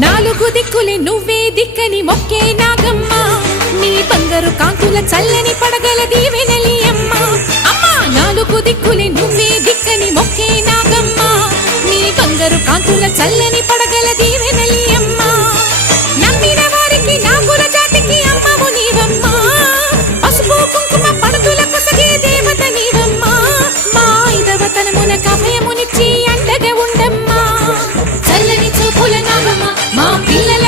నాలుగు దిక్కులే నువ్వే దిక్కని మొక్కే నాగమ్మ నీ బంగారు కాంతుల చల్లని పడగల దీవెనలి అమ్మ అమ్మా నాలుగు దిక్కులే నువ్వే దిక్కని మొక్కే నాగమ్మ నీ బంగారు కాంతుల చల్లని పడగల దీవెనలి అమ్మ నమ్మిన వారికి నాగుల జాతికి అమ్మవు నీవమ్మ పసుపు కుంకుమ పడతుల కొసగే దేవత నీవమ్మ మా ఐదవతనమున కభయమునిచ్చి అండగా ఉండమ్మా చల్లని చూపుల నాగమ్మ మా పిల్లల